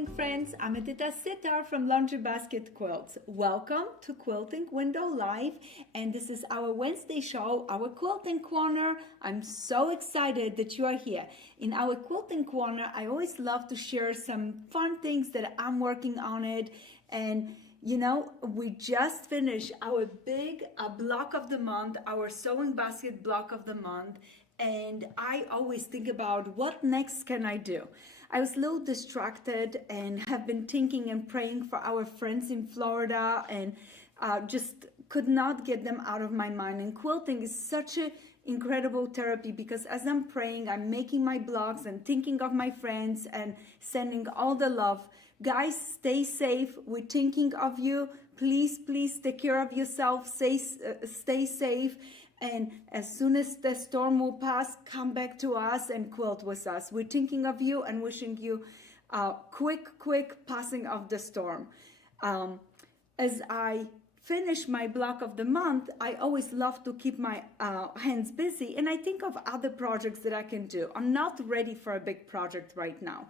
quilting friends. I'm Edyta from Laundry Basket Quilts. Welcome to Quilting Window Live, and this is our Wednesday show, our Quilting Corner. I'm so excited that you are here. In our Quilting Corner, I always love to share some fun things that I'm working on it, and you know, we just finished our big block of the month, our sewing basket block of the month, and I always think about what next can I do. I was a little distracted and have been thinking and praying for our friends in Florida, and just could not get them out of my mind. And quilting is such an incredible therapy because as I'm praying, I'm making my blogs and thinking of my friends and sending all the love. Guys, stay safe. We're thinking of you. Please take care of yourself. Stay safe. And as soon as the storm will pass, come back to us and quilt with us. We're thinking of you and wishing you quick passing of the storm. As I finish my block of the month, I always love to keep my hands busy, and I think of other projects that I can do. I'm not ready for a big project right now.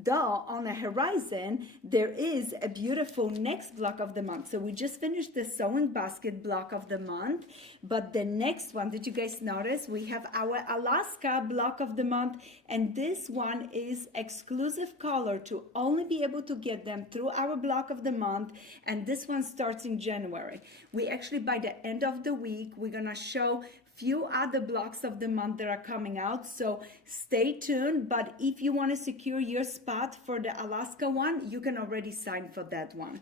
Though on the horizon, there is a beautiful next block of the month. So we just finished the sewing basket block of the month, but the next one, did you guys notice? We have our Alaska block of the month, and this one is exclusive color to only be able to get them through our block of the month, and this one starts in January. We actually, by the end of the week, we're gonna show few other blocks of the month that are coming out, so stay tuned. But if you want to secure your spot for the Alaska one, you can already sign for that one.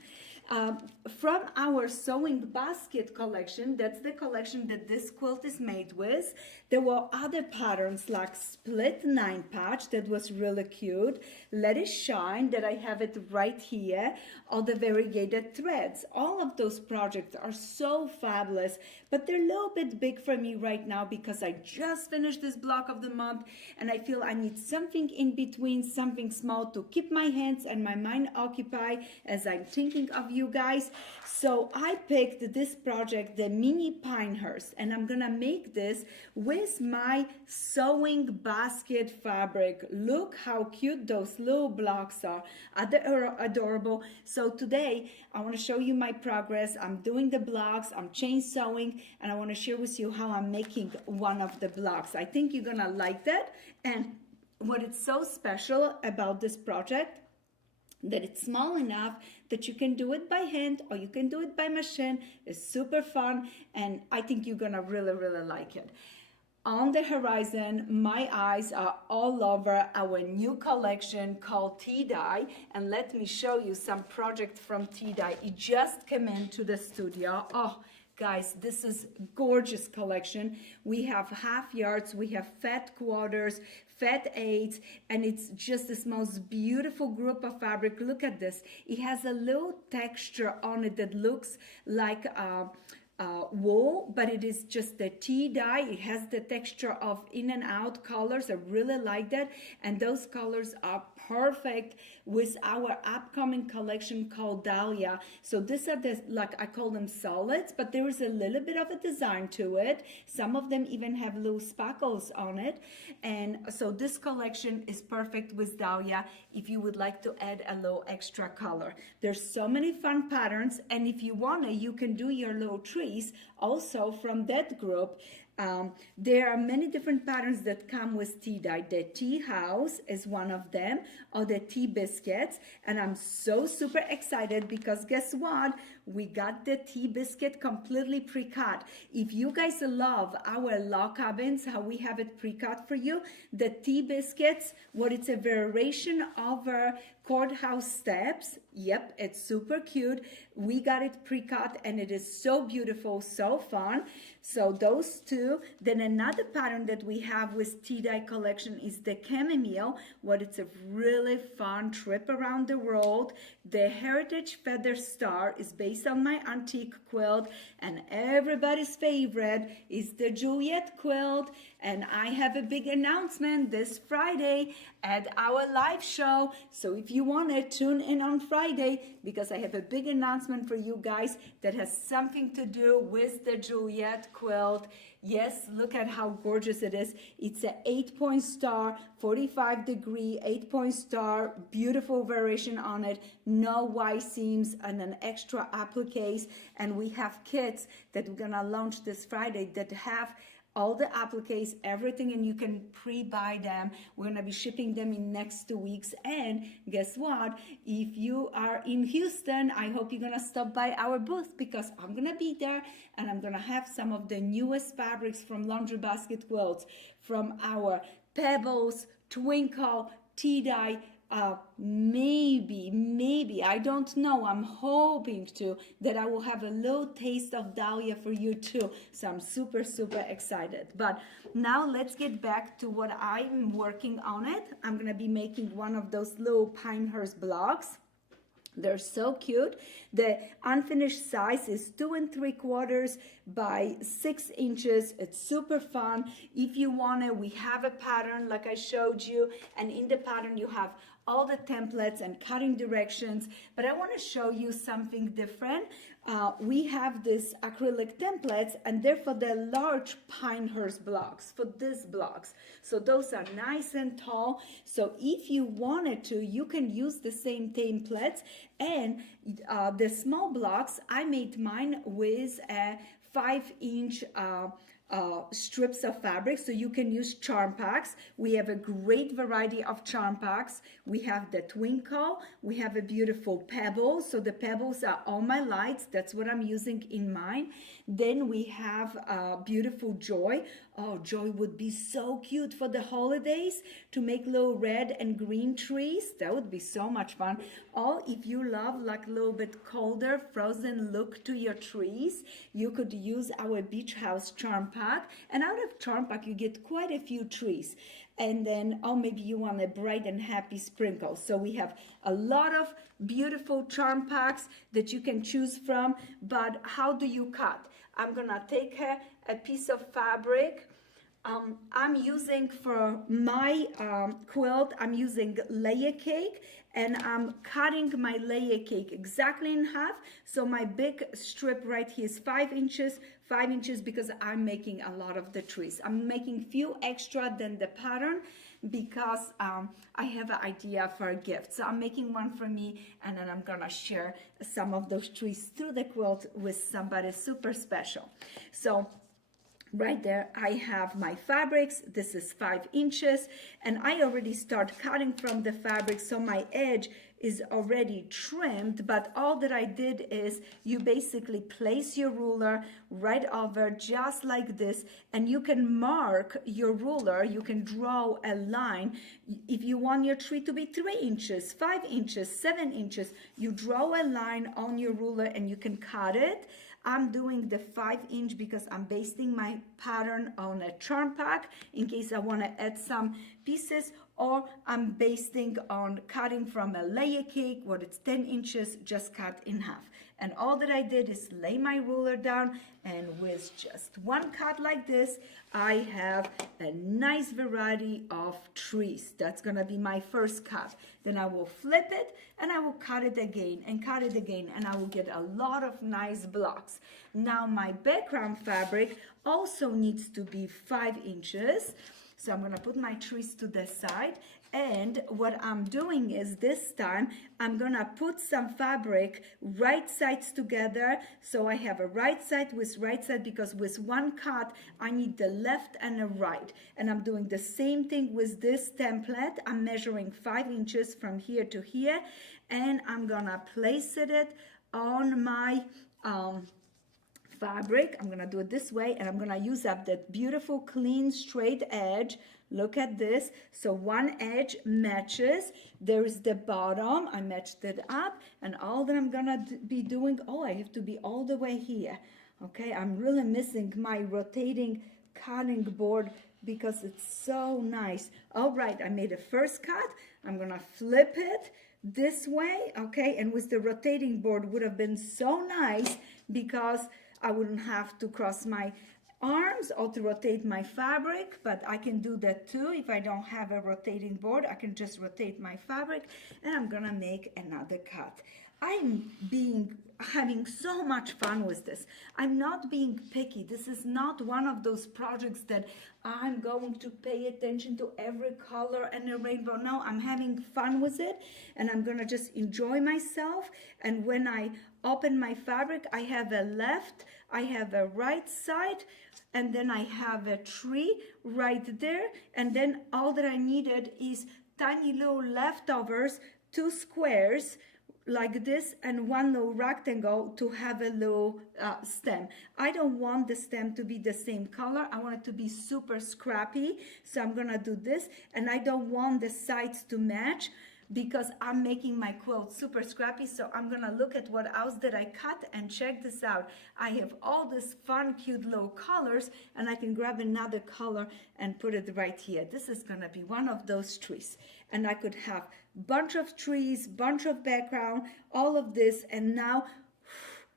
From our sewing basket collection, that's the collection that this quilt is made with. There were other patterns like split 9 patch that was really cute, let it shine that I have it right here, all the variegated threads. All of those projects are so fabulous, but they're a little bit big for me right now because I just finished this block of the month and I feel I need something in between, something small to keep my hands and my mind occupied as I'm thinking of you guys. So I picked this project, the mini Pinehurst, and I'm gonna make this with my sewing basket fabric. Look how cute those little blocks are. They're adorable. So today I want to show you my progress. I'm doing the blocks, I'm chain sewing, and I want to share with you how I'm making one of the blocks. I think you're gonna like that. And what is so special about this project, that it's small enough that you can do it by hand or you can do it by machine. It's super fun, and I think you're gonna really like it. On the horizon, my eyes are all over our new collection called T-Dye, and let me show you some project from T-Dye. It just came into the studio. Oh, guys, this is gorgeous collection. We have half yards, we have fat quarters, fat eights, and it's just this most beautiful group of fabric. Look at this. It has a little texture on it that looks like wool, but it is just the T-dye. It has the texture of in and out colors. I really like that, and those colors are perfect with our upcoming collection called Dahlia. So these are the, like I call them solids, but there is a little bit of a design to it. Some of them even have little sparkles on it, and so this collection is perfect with Dahlia if you would like to add a little extra color. There's so many fun patterns, and if you wanna, you can do your little trees also from that group. There are many different patterns that come with T-dye. The tea house is one of them, or the tea biscuits, and I'm so super excited because guess what? We got the tea biscuit completely pre-cut. If you guys love our log cabins, how we have it pre-cut for you, the tea biscuits, what it's a variation over courthouse steps. Yep, it's super cute. We got it pre-cut and it is so beautiful, so fun. So those two. Then another pattern that we have with T-dye collection is the chamomile, what it's a really fun trip around the world. The Heritage Feather Star is based on my antique quilt, and everybody's favorite is the Juliet quilt. And I have a big announcement this Friday at our live show. So if you want to tune in on Friday, because I have a big announcement for you guys that has something to do with the Juliet quilt. Yes, look at how gorgeous it is. It's a 8-point star, 45 degree, 8-point star, beautiful variation on it, no Y seams and an extra appliques. And we have kits that we're gonna launch this Friday that have all the appliques, everything, and you can pre-buy them. We're gonna be shipping them in next 2 weeks. And guess what? If you are in Houston, I hope you're gonna stop by our booth because I'm gonna be there and I'm gonna have some of the newest fabrics from Laundry Basket Quilts, from our Pebbles, Twinkle, Tie-dye, maybe, I don't know, I'm hoping to, that I will have a little taste of Dahlia for you too. So I'm super excited. But now let's get back to what I'm working on it. I'm gonna be making one of those little Pinehurst blocks. They're so cute. The unfinished size is 2 3/4 by 6 inches. It's super fun. If you want it, we have a pattern like I showed you, and in the pattern you have all the templates and cutting directions, but I want to show you something different. We have this acrylic templates, and they're for the large Pinehurst blocks, for these blocks. So those are nice and tall. So if you wanted to, you can use the same templates. And the small blocks, I made mine with a 5-inch strips of fabric, so you can use charm packs. We have a great variety of charm packs. We have the Twinkle, we have a beautiful Pebble, so the Pebbles are all my lights, that's what I'm using in mine. Then we have beautiful Joy. Oh, Joy would be so cute for the holidays to make little red and green trees. That would be so much fun. Or if you love like a little bit colder, frozen look to your trees, you could use our Beach House charm pack. And out of charm pack, you get quite a few trees. And then, oh, maybe you want a bright and happy sprinkle. So we have a lot of beautiful charm packs that you can choose from. But how do you cut? I'm gonna take a piece of fabric. I'm using for my quilt, I'm using layer cake, and I'm cutting my layer cake exactly in half. So my big strip right here is 5 inches, 5 inches, because I'm making a lot of the trees. I'm making few extra than the pattern because I have an idea for a gift. So I'm making one for me, and then I'm gonna share some of those trees through the quilt with somebody super special. So right there, I have my fabrics. This is 5 inches, and I already start cutting from the fabric, so my edge is already trimmed. But all that I did is you basically place your ruler right over just like this, and you can mark your ruler. You can draw a line. If you want your tree to be 3 inches, 5 inches, 7 inches, you draw a line on your ruler and you can cut it. I'm doing the 5-inch because I'm basing my pattern on a charm pack in case I want to add some pieces, or I'm basing on cutting from a layer cake where it's 10 inches, just cut in half. And all that I did is lay my ruler down, and with just one cut like this, I have a nice variety of trees. That's gonna be my first cut. Then I will flip it and I will cut it again and cut it again, and I will get a lot of nice blocks. Now my background fabric also needs to be 5 inches. So I'm gonna put my trees to the side, and what I'm doing is this time I'm gonna put some fabric right sides together. So I have a right side with right side, because with one cut I need the left and the right. And I'm doing the same thing with this template. I'm measuring 5 inches from here to here, and I'm gonna place it on my fabric. I'm gonna do it this way, and I'm gonna use up that beautiful clean straight edge. Look at this. So one edge matches. There is the bottom. I matched it up, and all that I'm gonna be doing, oh, I have to be all the way here. Okay, I'm really missing my rotating cutting board because it's so nice. All right, I made a first cut. I'm gonna flip it this way, okay, and with the rotating board would have been so nice because I wouldn't have to cross my arms or to rotate my fabric, but I can do that too. If I don't have a rotating board, I can just rotate my fabric, and I'm gonna make another cut. I'm having so much fun with this. I'm not being picky. This is not one of those projects that I'm going to pay attention to every color and a rainbow. No, I'm having fun with it, and I'm gonna just enjoy myself. And when I open my fabric, I have a left, I have a right side, and then I have a tree right there. And then all that I needed is tiny little leftovers, 2 squares like this, and 1 little rectangle to have a little stem. I don't want the stem to be the same color. I want it to be super scrappy. So I'm gonna do this, and I don't want the sides to match because I'm making my quilt super scrappy. So I'm gonna look at what else did I cut, and check this out. I have all these fun, cute little colors, and I can grab another color and put it right here. This is gonna be one of those trees, and I could have bunch of trees, bunch of background, all of this, and now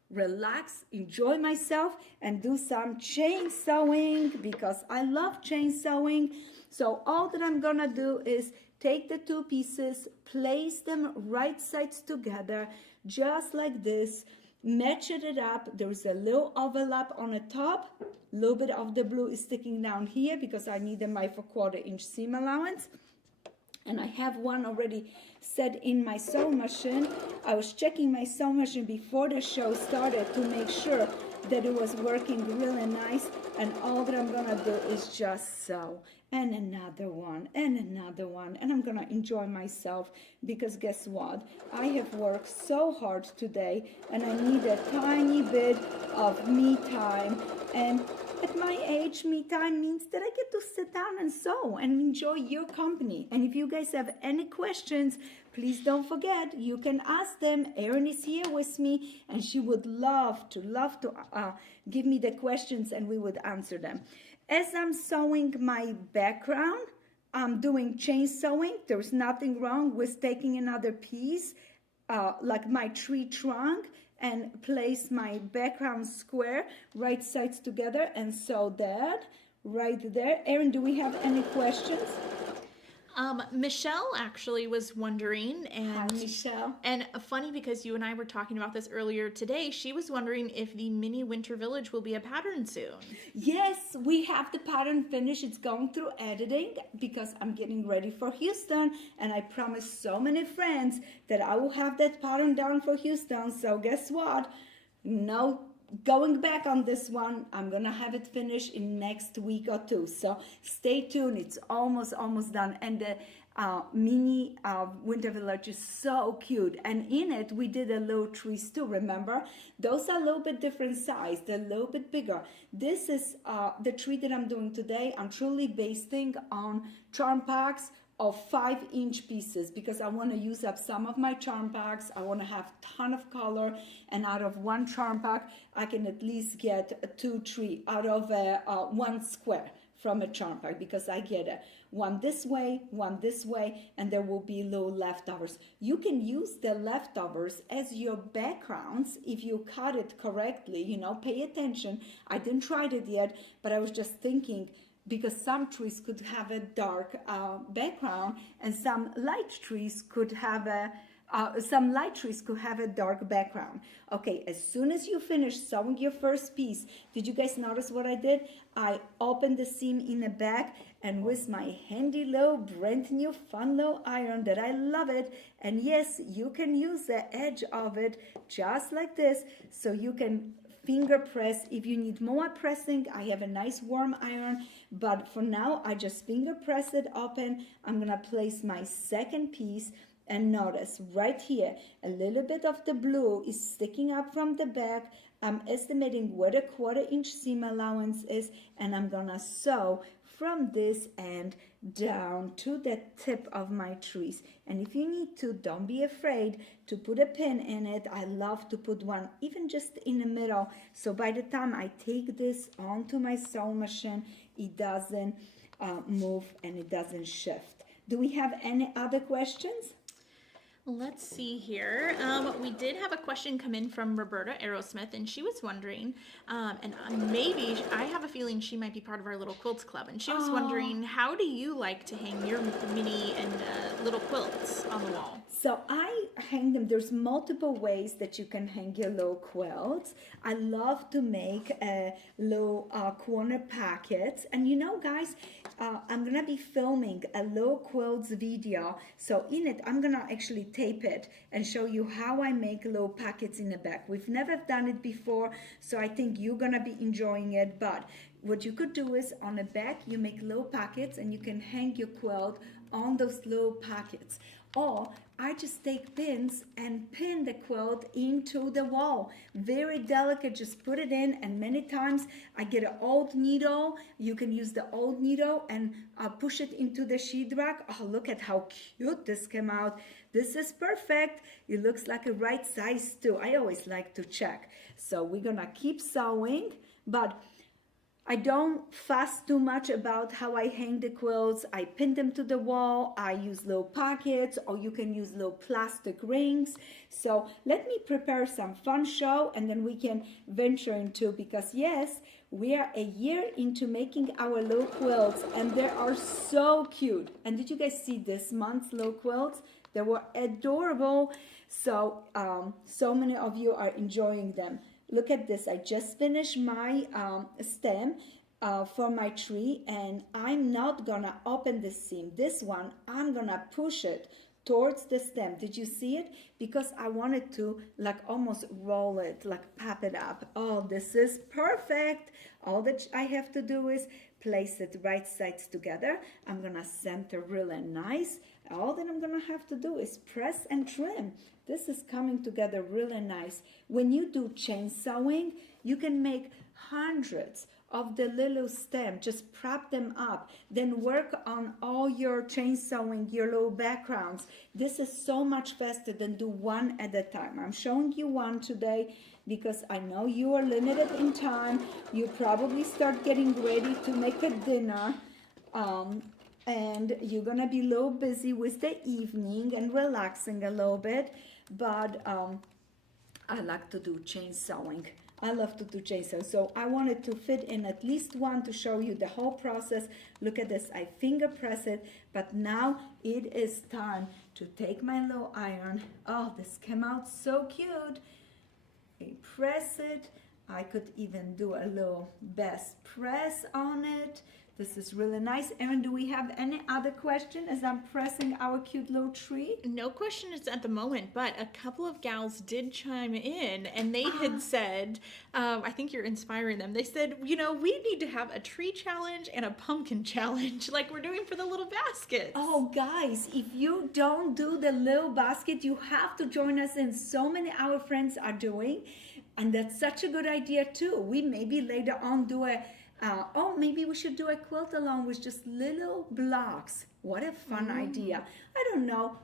relax, enjoy myself, and do some chain sewing because I love chain sewing. So all that I'm gonna do is take the 2 pieces, place them right sides together, just like this, match it up. There's a little overlap on the top, a little bit of the blue is sticking down here because I needed my 4/4 inch seam allowance. And I have one already set in my sewing machine. I was checking my sewing machine before the show started to make sure that it was working really nice. And all that I'm gonna do is just sew. And another one, and another one. And I'm gonna enjoy myself because guess what? I have worked so hard today and I need a tiny bit of me time. And at my age, me time means that I get to sit down and sew and enjoy your company. And if you guys have any questions, please don't forget, you can ask them. Erin is here with me, and she would love to give me the questions, and we would answer them. As I'm sewing my background, I'm doing chain sewing. There's nothing wrong with taking another piece, like my tree trunk, and place my background square right sides together and sew that right there. Erin, do we have any questions? Michelle actually was wondering, and Hi, Michelle. And funny because you and I were talking about this earlier today. She was wondering if the mini winter village will be a pattern soon. Yes, we have the pattern finished. It's going through editing because I'm getting ready for Houston, and I promised so many friends that I will have that pattern down for Houston. So guess what? No going back on this one. I'm gonna have it finished in next week or 2, so stay tuned. It's almost done. And the mini winter village is so cute, and in it we did a little trees too. Remember, those are a little bit different size, they're a little bit bigger. This is the tree that I'm doing today. I'm truly basting on charm packs of 5-inch pieces because I want to use up some of my charm packs. I want to have a ton of color, and out of 1 charm pack I can at least get 2 trees out of 1 square from a charm pack, because I get one this way, and there will be little leftovers. You can use the leftovers as your backgrounds if you cut it correctly. You know, pay attention. I didn't try it yet, but I was just thinking, because some trees could have a dark background, and some light trees could have a dark background. Okay, as soon as you finish sewing your first piece, did you guys notice what I did? I opened the seam in the back, and with my handy little brand new fun little iron that I love it, and yes, you can use the edge of it just like this, so you can finger press. If you need more pressing, I have a nice warm iron, but for now I just finger press it open. I'm gonna place my second piece, and notice right here a little bit of the blue is sticking up from the back. I'm estimating what a 1/4 inch seam allowance is, and I'm gonna sew from this end down to the tip of my trees. And if you need to, don't be afraid to put a pin in it. I love to put one even just in the middle, so by the time I take this onto my sewing machine, it doesn't move and it doesn't shift. Do we have any other questions? Let's see here. We did have a question come in from Roberta Aerosmith, and she was wondering, and maybe I have a feeling she might be part of our little quilts club, and she was wondering, how do you like to hang your mini and little quilts on the wall? So I hang them. There's multiple ways that you can hang your little quilts. I love to make little corner pockets. And you know, guys, I'm gonna be filming a little quilts video. So in it, I'm gonna actually tape it and show you how I make little pockets in the back. We've never done it before, so I think you're gonna be enjoying it. But what you could do is on the back, you make little pockets and you can hang your quilt on those little pockets. Or I just take pins and pin the quilt into the wall. Very delicate, just put it in, and many times I get an old needle. You can use the old needle and push it into the sheetrock. Oh, look at how cute this came out. This is perfect. It looks like a right size too. I always like to check. So we're gonna keep sewing, but I don't fuss too much about how I hang the quilts. I pin them to the wall. I use little pockets, or you can use little plastic rings. So let me prepare some fun show, and then we can venture into, because yes, we are a year into making our little quilts, and they are so cute. And did you guys see this month's little quilts? They were adorable. So, so many of you are enjoying them. Look at this. I just finished my stem for my tree, and I'm not gonna open the seam. This one, I'm gonna push it towards the stem. Did you see it? Because I wanted to like almost roll it, like pop it up. Oh, this is perfect. All that I have to do is place it right sides together. I'm gonna center really nice. All that I'm gonna have to do is press and trim. This is coming together really nice. When you do chain sewing, you can make hundreds of the little stem. Just prop them up. Then work on all your chain sewing, your little backgrounds. This is so much faster than do one at a time. I'm showing you one today because I know you are limited in time. You probably start getting ready to make a dinner. And you're gonna be a little busy with the evening and relaxing a little bit, but I like to do chain sewing. I love to do chain sewing, so I wanted to fit in at least one to show you the whole process. Look at this, I finger press it, but now it is time to take my little iron. Oh, this came out so cute. I press it. I could even do a little best press on it. This is really nice. Erin, do we have any other question as I'm pressing our cute little tree? No questions at the moment, but a couple of gals did chime in, and they had said, I think you're inspiring them. They said, you know, we need to have a tree challenge and a pumpkin challenge like we're doing for the little baskets. Oh, guys, if you don't do the little basket, you have to join us in. So many our friends are doing, and that's such a good idea too. We maybe later on do a maybe we should do a quilt along with just little blocks. What a fun idea. I don't know.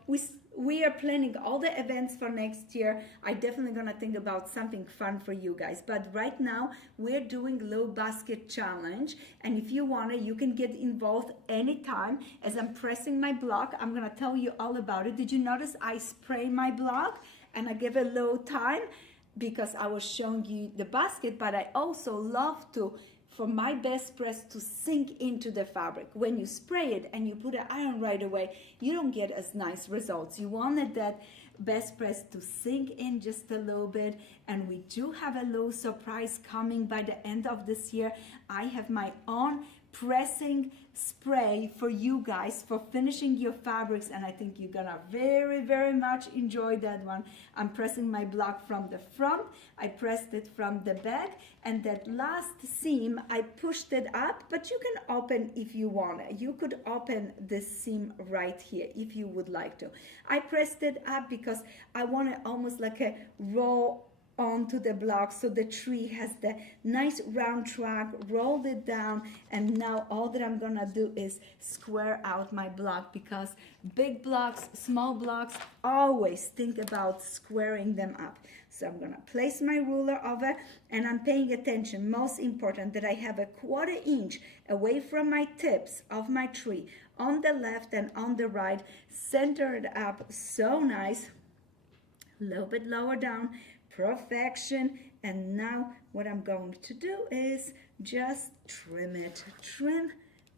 We are planning all the events for next year. I definitely gonna think about something fun for you guys. But right now, we're doing little basket challenge. And if you wanna, you can get involved anytime. As I'm pressing my block, I'm gonna tell you all about it. Did you notice I spray my block and I give it a little time? Because I was showing you the basket, but I also love to for my best press to sink into the fabric. When you spray it and you put an iron right away, you don't get as nice results. You wanted that best press to sink in just a little bit, and we do have a little surprise coming by the end of this year. I have my own pressing spray for you guys for finishing your fabrics, and I think you're gonna very, very much enjoy that one. I'm pressing my block from the front, I pressed it from the back, and that last seam I pushed it up, but you can open if you want. You could open this seam right here if you would like to. I pressed it up because I want it almost like a roll onto the block, so the tree has the nice round track, rolled it down, and now all that I'm gonna do is square out my block, because big blocks, small blocks, always think about squaring them up. So I'm gonna place my ruler over, and I'm paying attention, most important, that I have a 1/4 inch away from my tips of my tree, on the left and on the right. Center it up so nice. A little bit lower down. Perfection. And now what I'm going to do is just trim it. Trim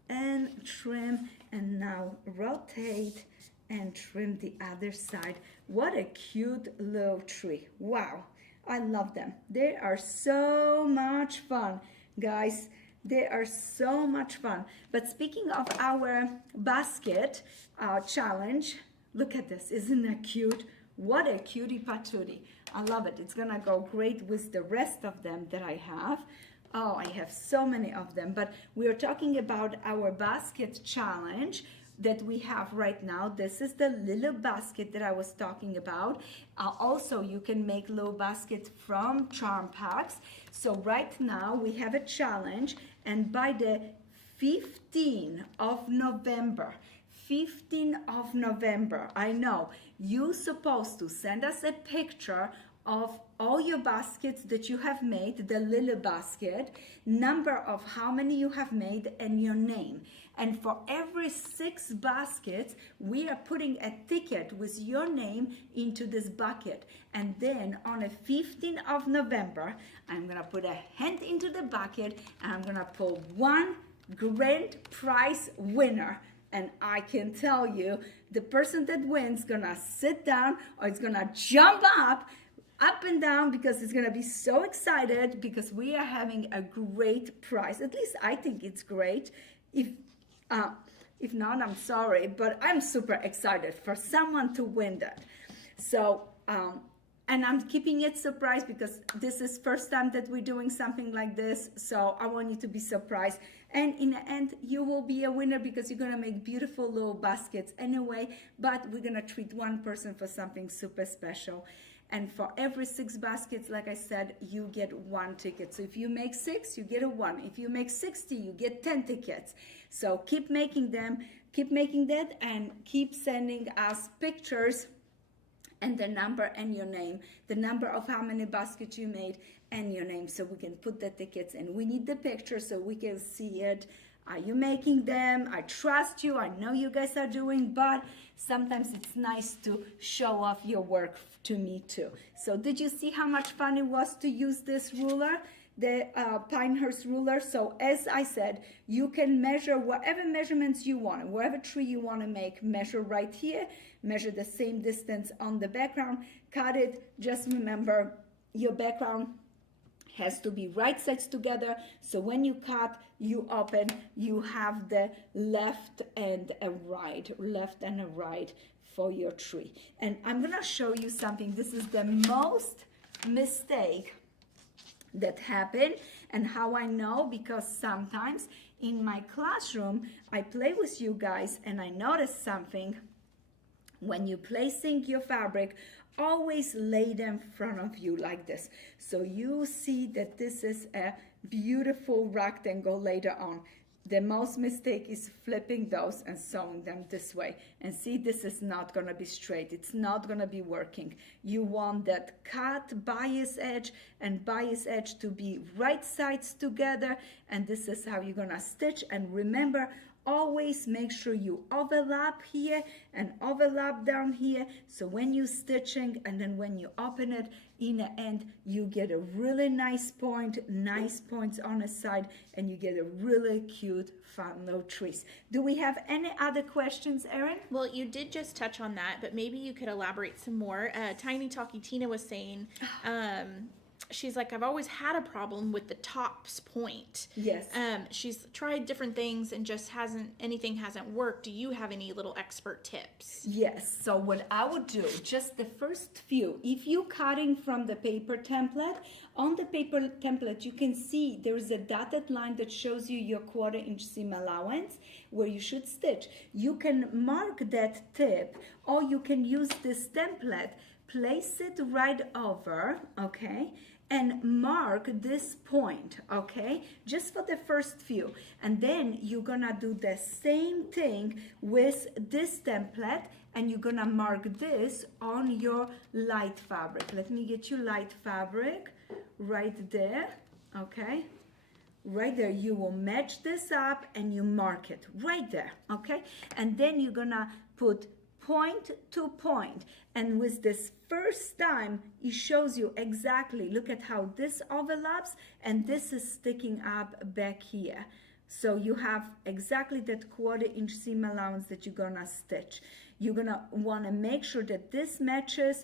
and trim. And now rotate and trim the other side. What a cute little tree. Wow, I love them. They are so much fun, guys. They are so much fun. But speaking of our basket challenge, look at this. Isn't that cute? What a cutie patootie. I love it. It's gonna go great with the rest of them that I have. Oh, I have so many of them. But we are talking about our basket challenge that we have right now. This is the little basket that I was talking about. Also, you can make little baskets from charm packs. So right now we have a challenge, and by the 15th of November, I know, you're supposed to send us a picture of all your baskets that you have made, the little basket, number of how many you have made, and your name. And for every 6 baskets, we are putting a ticket with your name into this bucket. And then on the 15th of November, I'm gonna put a hand into the bucket, and I'm gonna pull one grand prize winner. And I can tell you, the person that wins gonna sit down, or it's gonna jump up and down, because it's gonna be so excited, because we are having a great prize. At least I think it's great. If not, I'm sorry, but I'm super excited for someone to win that. So, and I'm keeping it surprise, because this is first time that we're doing something like this. So I want you to be surprised. And in the end, you will be a winner, because you're gonna make beautiful little baskets anyway, but we're gonna treat one person for something super special. And for every 6 baskets, like I said, you get 1 ticket. So if you make 6, you get a 1. If you make 60, you get 10 tickets. So keep making them, keep making that, and keep sending us pictures and the number and your name, the number of how many baskets you made and your name, so we can put the tickets in. We need the picture so we can see it. Are you making them? I trust you. I know you guys are doing, but sometimes it's nice to show off your work to me too. So did you see how much fun it was to use this ruler, the Pinehurst ruler? So as I said, you can measure whatever measurements you want, whatever tree you want to make, measure right here, measure the same distance on the background, cut it. Just remember, your background has to be right sides together, so when you cut, you open, you have the left and a right for your tree. And I'm gonna show you something. This is the most mistake that happened, and how I know, because sometimes in my classroom I play with you guys, and I noticed something. When you're placing your fabric, always lay them in front of you like this, so you see that this is a beautiful rectangle later on. The most mistake is flipping those and sewing them this way, and see, this is not gonna be straight. It's not gonna be working. You want that cut bias edge and bias edge to be right sides together, and this is how you're gonna stitch. And remember, always make sure you overlap here and overlap down here, so when you're stitching and then when you open it, in the end, you get a really nice point, nice points on the side, and you get a really cute, fun little trees. Do we have any other questions, Erin? Well, you did just touch on that, but maybe you could elaborate some more. Tiny Talkie Tina was saying, she's like, I've always had a problem with the tops point. Yes. She's tried different things and just anything hasn't worked. Do you have any little expert tips? Yes. So what I would do, just the first few, if you're cutting from the paper template, on the paper template, you can see there is a dotted line that shows you your 1/4 inch seam allowance where you should stitch. You can mark that tip, or you can use this template, place it right over, okay, and mark this point, okay, just for the first few. And then you're gonna do the same thing with this template, and you're gonna mark this on your light fabric. Let me get you light fabric right there, okay, right there, you will match this up and you mark it right there, okay? And then you're gonna put point to point, and with this first time it shows you exactly, look at how this overlaps and this is sticking up back here. So you have exactly that 1/4 inch seam allowance that you're gonna stitch. You're gonna want to make sure that this matches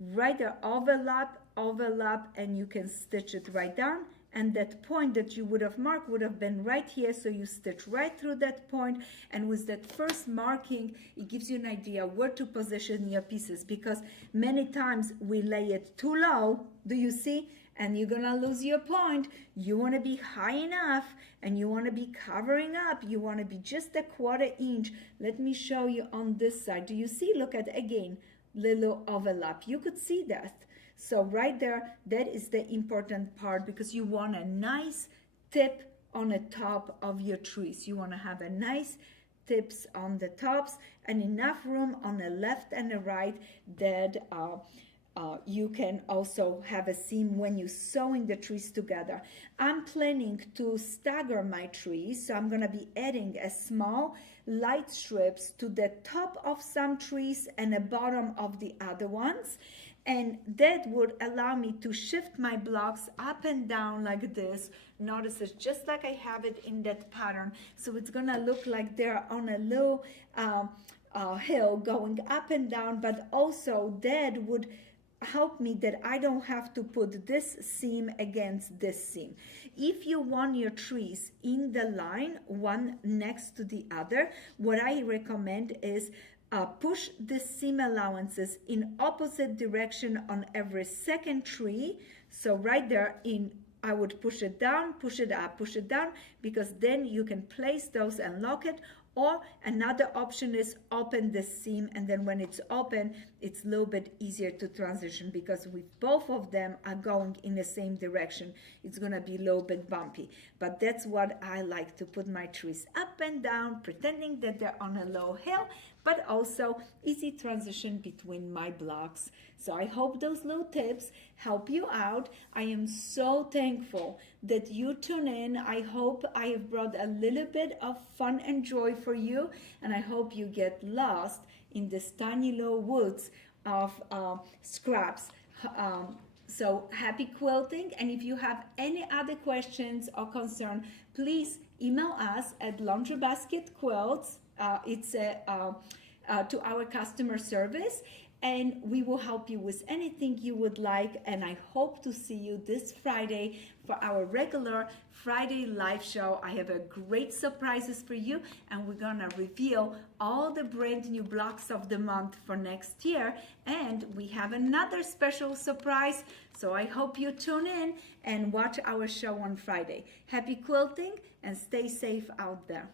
right there, overlap, and you can stitch it right down. And that point that you would have marked would have been right here, so you stitch right through that point. And with that first marking, it gives you an idea where to position your pieces, because many times we lay it too low, do you see? And you're gonna lose your point. You want to be high enough, and you want to be covering up. You want to be just a 1/4 inch. Let me show you on this side. Do you see? Look at, again, little overlap. You could see that. So right there, that is the important part, because you want a nice tip on the top of your trees. You want to have a nice tips on the tops and enough room on the left and the right that you can also have a seam when you're sewing the trees together. I'm planning to stagger my trees, so I'm going to be adding a small light strips to the top of some trees and the bottom of the other ones. And that would allow me to shift my blocks up and down like this. Notice it's just like I have it in that pattern. So it's gonna look like they're on a little hill going up and down, but also that would help me that I don't have to put this seam against this seam. If you want your trees in the line, one next to the other, what I recommend is push the seam allowances in opposite direction on every second tree. So right there, I would push it down, push it up, push it down, because then you can place those and lock it. Or another option is open the seam, and then when it's open, it's a little bit easier to transition, because with both of them are going in the same direction, it's gonna be a little bit bumpy. But that's what I like, to put my trees up and down, pretending that they're on a low hill, but also easy transition between my blocks. So I hope those little tips help you out. I am so thankful that you tune in. I hope I have brought a little bit of fun and joy for you, and I hope you get lost in this tiny little woods of scraps. So happy quilting, and if you have any other questions or concern, please email us at Laundry Basket Quilts. It's to our customer service, and we will help you with anything you would like. And I hope to see you this Friday for our regular Friday live show. I have a great surprises for you, and we're gonna reveal all the brand new blocks of the month for next year, and we have another special surprise. So I hope you tune in and watch our show on Friday. Happy quilting, and stay safe out there.